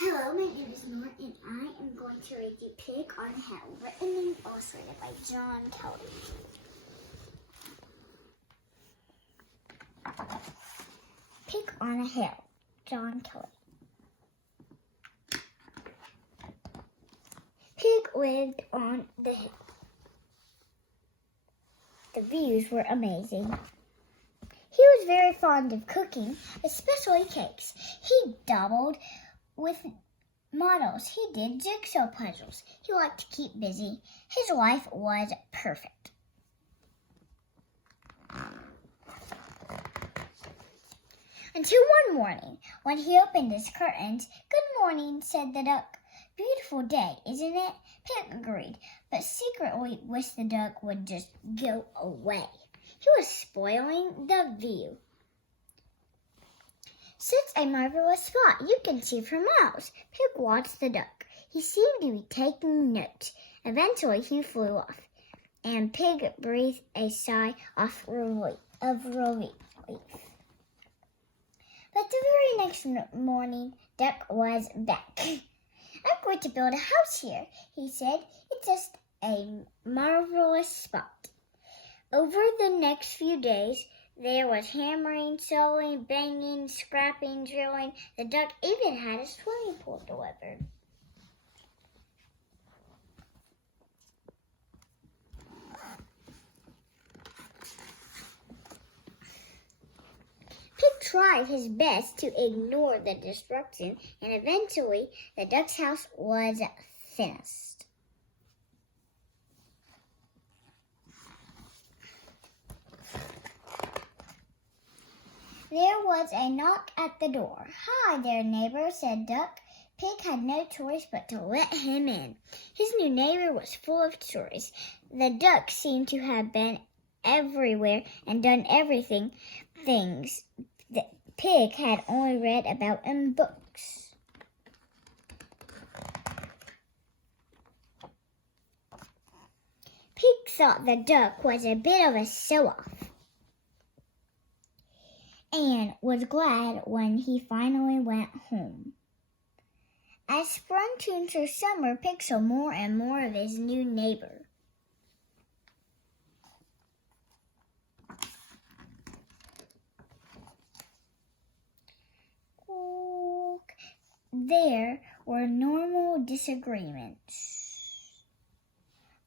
Hello, my name is Norah, and I am going to read you Pig on a Hill, written and illustrated by John Kelly. Pig on a Hill, John Kelly. Pig lived on the hill. The views were amazing. He was very fond of cooking, especially cakes. He dabbled with models. He did jigsaw puzzles. He liked to keep busy. His life was perfect. Until one morning, when he opened his curtains, "Good morning," said the duck. "Beautiful day, isn't it?" Pig agreed, but secretly wished the duck would just go away. He was spoiling the view. "Such a marvelous spot, you can see for miles." Pig watched the duck. He seemed to be taking notes. Eventually he flew off, and Pig breathed a sigh of relief. But the very next morning, Duck was back. "I'm going to build a house here," he said. "It's just a marvelous spot." Over the next few days, there was hammering, sawing, banging, scrapping, drilling. The duck even had a swimming pool delivered. Pig tried his best to ignore the destruction, and eventually the duck's house was finished. There was a knock at the door. "Hi there, neighbor," said Duck. Pig had no choice but to let him in. His new neighbor was full of stories. The duck seemed to have been everywhere and done things that Pig had only read about in books. Pig thought the duck was a bit of a show-off, and was glad when he finally went home. As spring turned to summer, Pig saw more and more of his new neighbor. There were normal disagreements,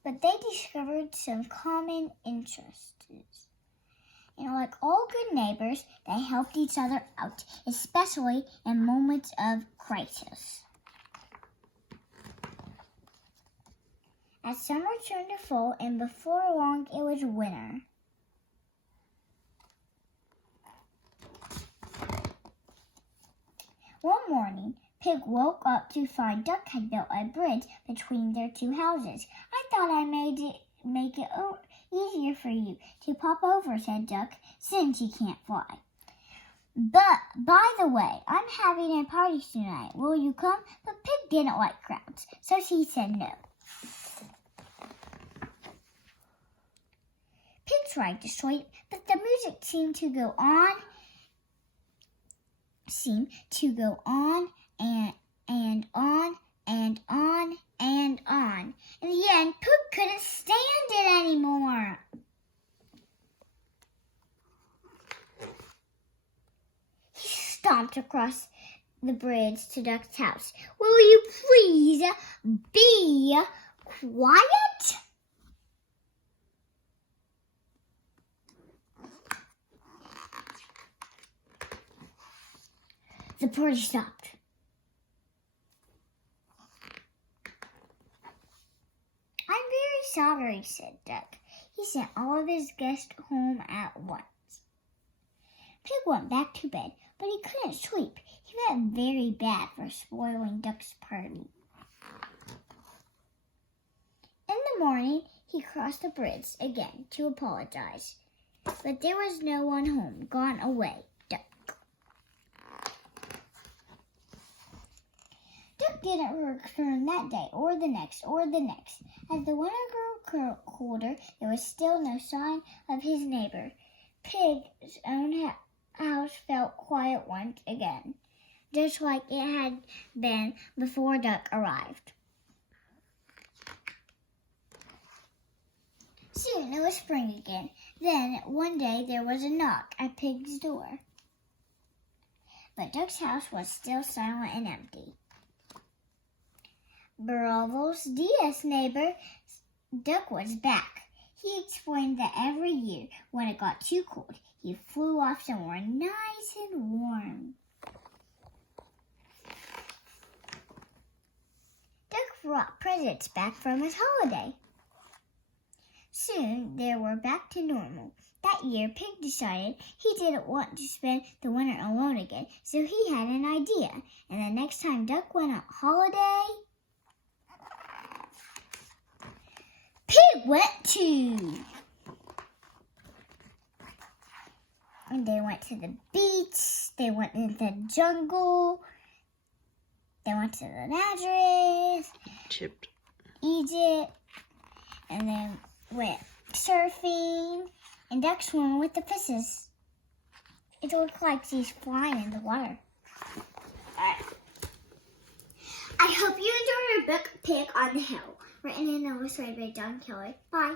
but they discovered some common interests. And like all good neighbors, they helped each other out, especially in moments of crisis. As summer turned to fall, and before long it was winter. One morning, Pig woke up to find Duck had built a bridge between their two houses. "I thought I make it easier for you to pop over," said Duck, "since you can't fly. But, by the way, I'm having a party tonight. Will you come?" But Pig didn't like crowds, so she said no. Pig tried to sleep, but the music seemed to go on and on and on and on. In the end, Pig couldn't stand it anymore. He stomped across the bridge to Duck's house. "Will you please be quiet?" The party stopped. "I'm very sorry," said Duck. He sent all of his guests home at once. Pig went back to bed, but he couldn't sleep. He felt very bad for spoiling Duck's party. In the morning, he crossed the bridge again to apologize, but there was no one home. Gone away. Duck didn't return that day, or the next, or the next. As the winter grew colder, there was still no sign of his neighbor. Pig's own house felt quiet once again. just like it had been before Duck arrived. Soon it was spring again. Then one day there was a knock at Pig's door. But Duck's house was still silent and empty. Buenos dias, neighbor. Duck was back. He explained that every year, when it got too cold, he flew off somewhere nice and warm. Duck brought presents back from his holiday. Soon they were back to normal. That year, Pig decided he didn't want to spend the winter alone again, so he had an idea. And the next time Duck went on holiday, Pig went too. And they went to the beach, they went in the jungle, they went to the Nazareth, Egypt, and then went surfing, and Duck swimming with the fishes. It looked like he's flying in the water. Alright. I hope you enjoyed our book, Pig on the Hill, written and illustrated by John Keller. Bye.